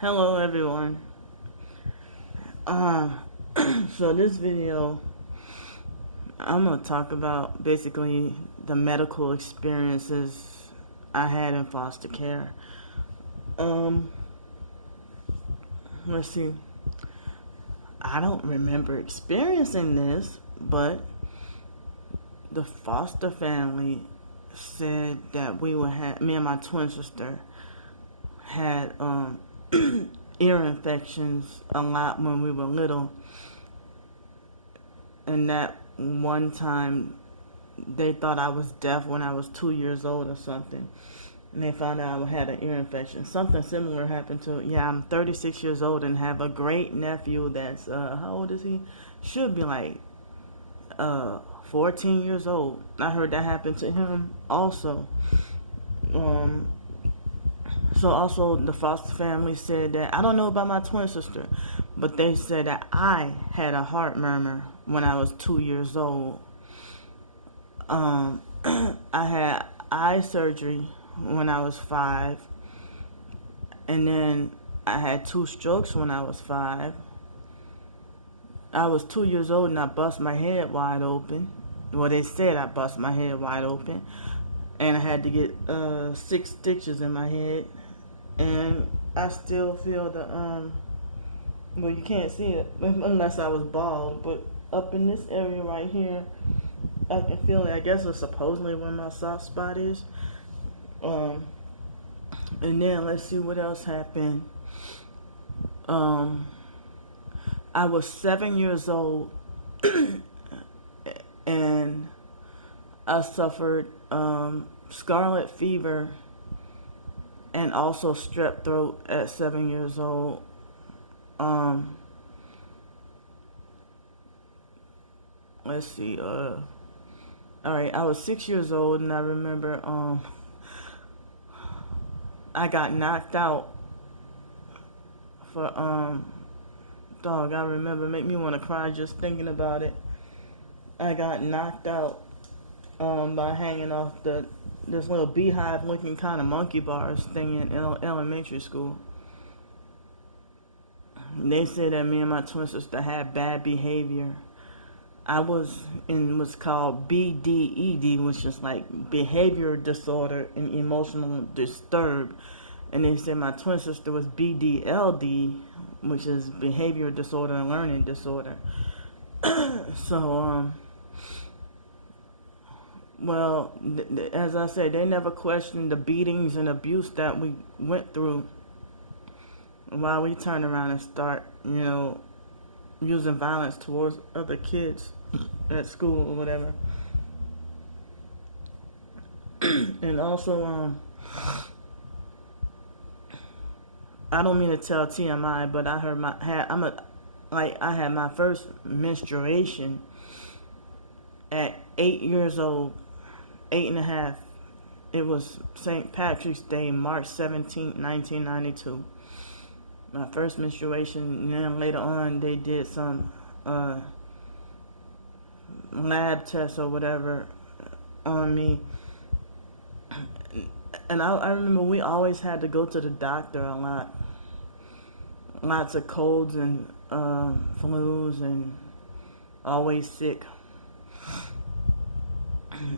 Hello everyone. Um, so this video, I'm gonna talk about basically the medical experiences I had in foster care. Um, let's see. I don't remember experiencing this, but the foster family said that me and my twin sister had ear infections a lot when we were little, and that one time they thought I was deaf when I was 2 years old or something, and they found out I had an ear infection. Something similar happened to, I'm 36 years old and have a great nephew that's how old is he? Should be like 14 years old. I heard that happened to him also. So also the foster family said that, I don't know about my twin sister, but they said that I had a heart murmur when I was 2 years old. I had eye surgery when I was 5, and then I had 2 strokes when I was 5. I was 2 years old and I bust my head wide open. Well, they said I bust my head wide open, and I had to get 6 stitches in my head, and I still feel the well, you can't see it unless I was bald, but up in this area right here, I can feel it. I guess it's supposedly where my soft spot is. And then let's see what else happened. I was 7 years old, and I suffered scarlet fever and also strep throat at 7 years old. Let's see. All right, I was 6 years old, and I remember I got knocked out for dog. I remember, make me want to cry just thinking about it. I got knocked out by hanging off this little beehive looking kind of monkey bars thing in elementary school. They said that me and my twin sister had bad behavior. I was in what's called BDED, which is like behavior disorder and emotional disturbed. And they said my twin sister was BDLD, which is behavior disorder and learning disorder. So, well, as I said, they never questioned the beatings and abuse that we went through while we turned around and start, using violence towards other kids at school or whatever. And also, I don't mean to tell TMI, but I heard I had my first menstruation at 8 years old, 8.5. It was St. Patrick's Day, March 17th, 1992. My first menstruation, and then later on they did some lab tests or whatever on me. And I remember we always had to go to the doctor a lot. Lots of colds and flus, and always sick.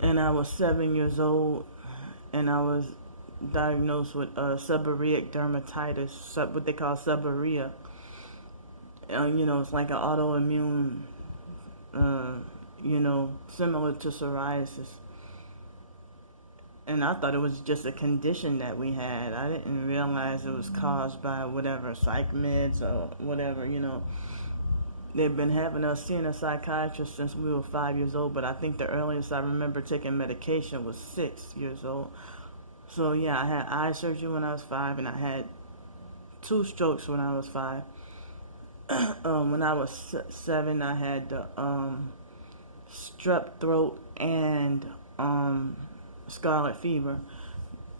And I was 7 years old, and I was diagnosed with seborrheic dermatitis, what they call seborrhea. It's like an autoimmune, similar to psoriasis. And I thought it was just a condition that we had. I didn't realize it was caused by whatever, psych meds or whatever, They've been having us seeing a psychiatrist since we were 5 years old, but I think the earliest I remember taking medication was 6 years old. So yeah, I had eye surgery when I was 5, and I had 2 strokes when I was 5. When I was 7, I had the strep throat and scarlet fever.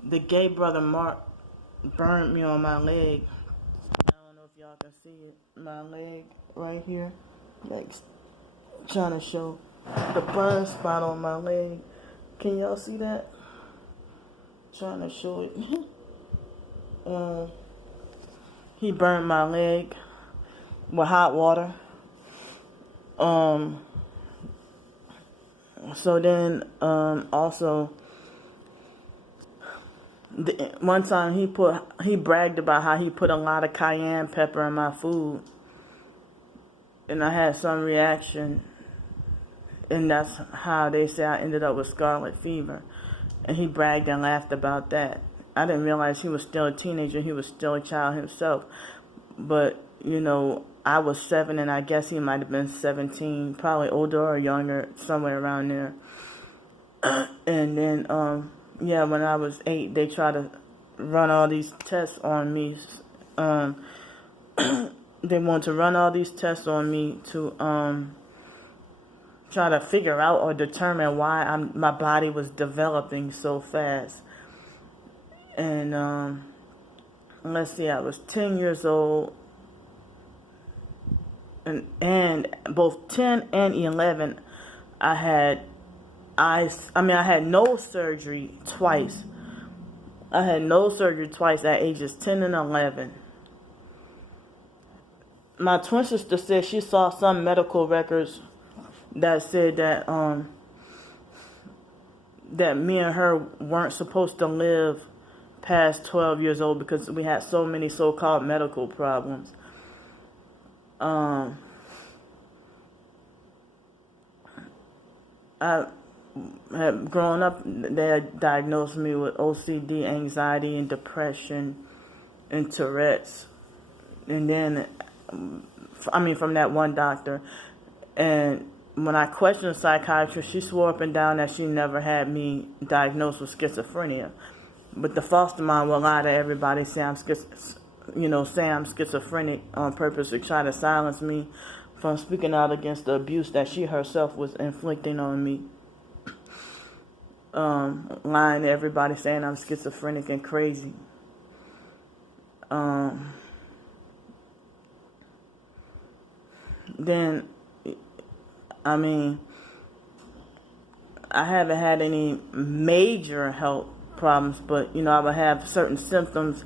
The gay brother Mark burned me on my leg. I don't know if y'all can see it. My leg right here. Like, trying to show the burn spot on my leg. Can y'all see that? Trying to show it. he burned my leg with hot water. So then, also, one time he bragged about how he put a lot of cayenne pepper in my food, and I had some reaction, and that's how they say I ended up with scarlet fever. And he bragged and laughed about that. I didn't realize he was still a teenager. He was still a child himself. But, I was 7, and I guess he might have been 17, probably older or younger, somewhere around there. And then, when I was 8, they tried to run all these tests on me. They wanted to run all these tests on me to try to figure out or determine why my body was developing so fast. And let's see, I was 10 years old. And both 10 and 11, I had no surgery twice. I had no surgery twice at ages 10 and 11. My twin sister said she saw some medical records that said that that me and her weren't supposed to live past 12 years old because we had so many so-called medical problems. I had grown up, they had diagnosed me with OCD, anxiety, and depression, and Tourette's. And then, from that one doctor. And when I questioned a psychiatrist, she swore up and down that she never had me diagnosed with schizophrenia. But the foster mom will lie to everybody, say I'm schizophrenic on purpose to try to silence me from speaking out against the abuse that she herself was inflicting on me. Lying to everybody, saying I'm schizophrenic and crazy. Then, I haven't had any major health problems, but, I would have certain symptoms.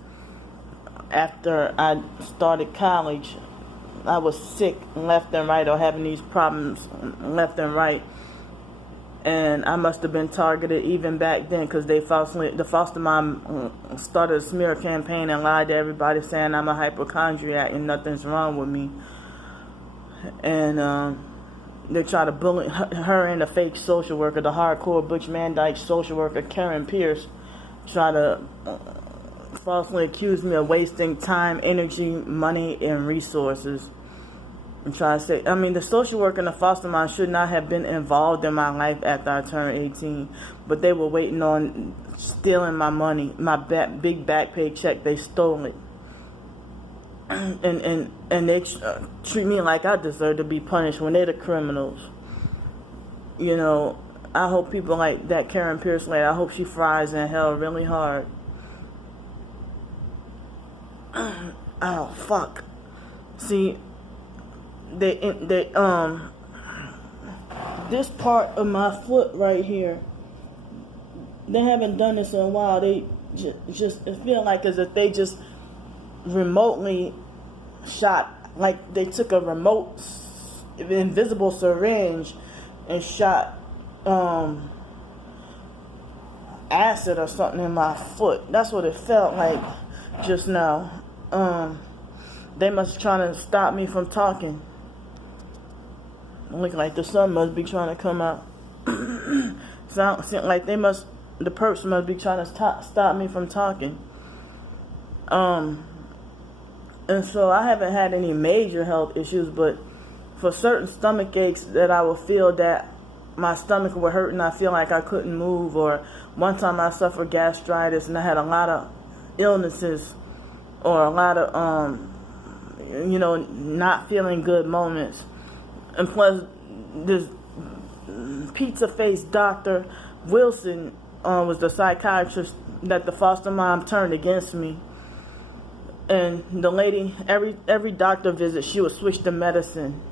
After I started college, I was sick left and right, or having these problems left and right. And I must have been targeted even back then, because the foster mom started a smear campaign and lied to everybody, saying I'm a hypochondriac and nothing's wrong with me. And they try to bully her and the fake social worker, the hardcore Butch Mandyke social worker Karen Pierce, try to falsely accuse me of wasting time, energy, money, and resources. And try to say, the social worker and the foster mom should not have been involved in my life after I turned 18, but they were waiting on stealing my money, my big back pay check. They stole it. And they treat me like I deserve to be punished when they're the criminals. I hope people like that Karen Pierce lady, I hope she fries in hell really hard. Oh, fuck. See, they this part of my foot right here, they haven't done this in a while. They just it feel like as if they just remotely shot, like they took a remote invisible syringe and shot acid or something in my foot. That's what it felt like just now. They must be trying to stop me from talking. Look like the sun must be trying to come out. Sound like the perps must be trying to stop me from talking. And so I haven't had any major health issues, but for certain stomach aches that I would feel that my stomach would hurt and I feel like I couldn't move, or one time I suffered gastritis and I had a lot of illnesses or a lot of, not feeling good moments. And plus, this pizza-faced Dr. Wilson was the psychiatrist that the foster mom turned against me. And the lady, every doctor visit, she would switch the medicine.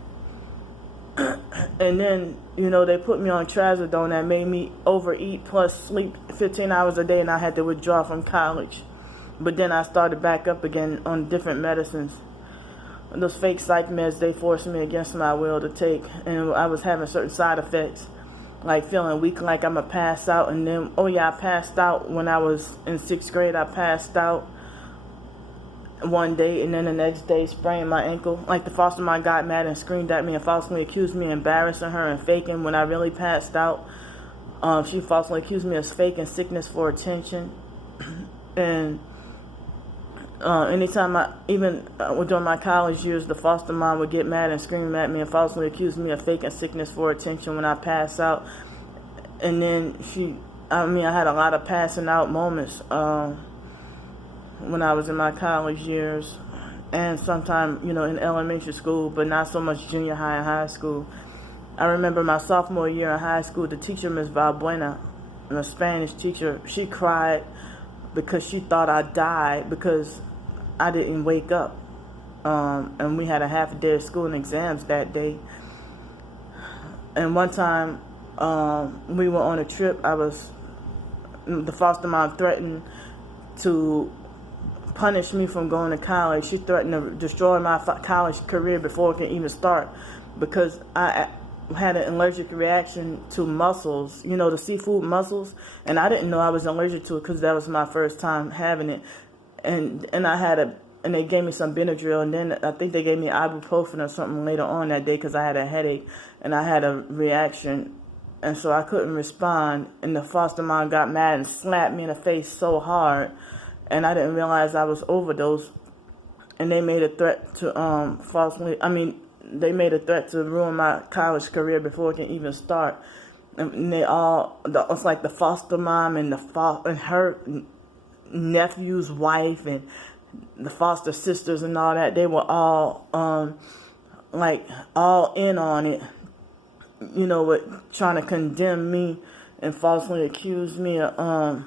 And then, they put me on trazodone that made me overeat plus sleep 15 hours a day, and I had to withdraw from college But then I started back up again on different medicines. Those fake psych meds they forced me against my will to take, and I was having certain side effects, like feeling weak, like I'm gonna pass out. And then, oh yeah, I passed out when I was in 6th grade. I passed out one day, and then the next day sprained my ankle. Like the foster mom got mad and screamed at me and falsely accused me of embarrassing her and faking when I really passed out. She falsely accused me of faking sickness for attention. And anytime during my college years, the foster mom would get mad and scream at me and falsely accuse me of faking sickness for attention when I pass out. And then I had a lot of passing out moments when I was in my college years, and sometime, in elementary school, but not so much junior high and high school. I remember my sophomore year in high school, the teacher, Ms. Valbuena, a Spanish teacher, she cried because she thought I died because I didn't wake up. And we had a half a day of school and exams that day. And one time, we were on a trip. The foster mom threatened to punish me from going to college. She threatened to destroy my college career before it can even start because I had an allergic reaction to mussels, the seafood mussels, and I didn't know I was allergic to it because that was my first time having it. And they gave me some Benadryl, and then I think they gave me ibuprofen or something later on that day because I had a headache and I had a reaction, and so I couldn't respond. And the foster mom got mad and slapped me in the face so hard, and I didn't realize I was overdosed. And they made a threat to ruin my college career before it can even start. And it's like the foster mom and her nephew's wife and the foster sisters and all that, they were all all in on it, with trying to condemn me and falsely accuse me of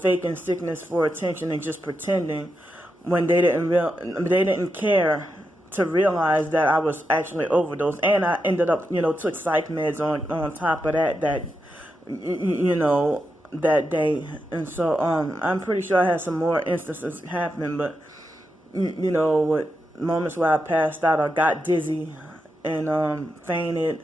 faking sickness for attention and just pretending when they didn't care to realize that I was actually overdosed. And I ended up, took psych meds on top of that that day. And so I'm pretty sure I had some more instances happen, but with moments where I passed out or got dizzy and fainted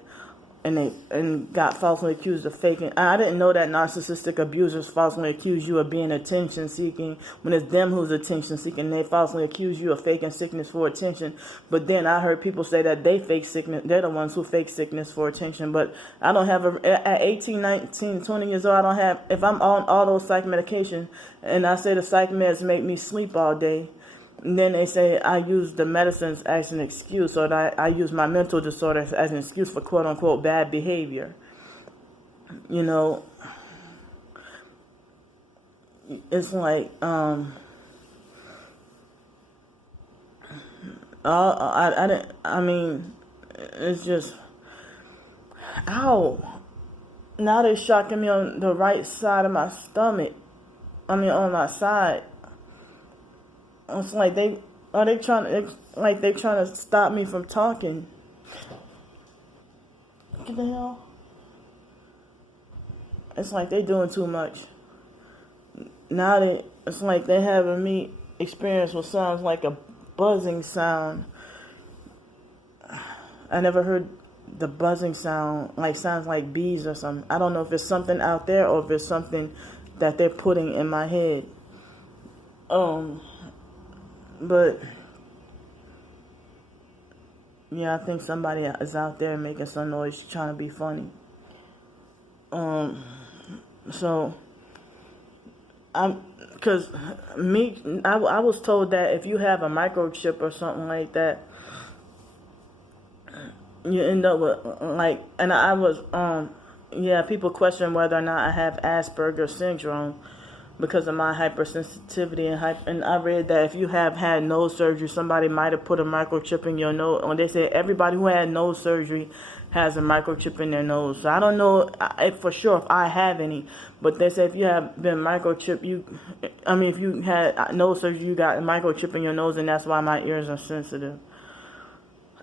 and got falsely accused of faking. I didn't know that narcissistic abusers falsely accuse you of being attention seeking when it's them who's attention seeking. They falsely accuse you of faking sickness for attention. But then I heard people say that they fake sickness. They're the ones who fake sickness for attention. But I don't have at 18, 19, 20 years old, I don't have, if I'm on all those psych medication and I say the psych meds make me sleep all day, and then they say I use the medicines as an excuse, or that I use my mental disorders as an excuse for quote-unquote bad behavior. It's like, it's just, ow. Now they're shocking me on the right side of my stomach. On my side. It's like they're trying to stop me from talking. What the hell? It's like they're doing too much. Now it's like they're having me experience what sounds like a buzzing sound. I never heard the buzzing sound, sounds like bees or something. I don't know if it's something out there or if it's something that they're putting in my head. But yeah, I think somebody is out there making some noise trying to be funny. So I was told that if you have a microchip or something like that, you end up with people question whether or not I have Asperger's syndrome because of my hypersensitivity and I read that if you have had nose surgery, somebody might have put a microchip in your nose. When they say everybody who had nose surgery has a microchip in their nose. So I don't know for sure if I have any, but they say if you have been microchipped, if you had nose surgery, you got a microchip in your nose, and that's why my ears are sensitive.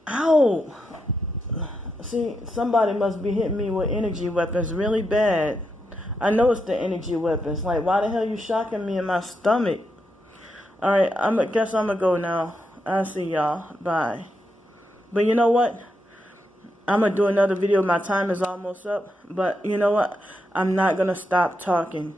Ow! See, somebody must be hitting me with energy weapons really bad. I know it's the energy weapons. Like, why the hell you shocking me in my stomach? Alright, guess I'm gonna go now. I'll see y'all. Bye. But you know what? I'm gonna do another video. My time is almost up. But you know what? I'm not gonna stop talking.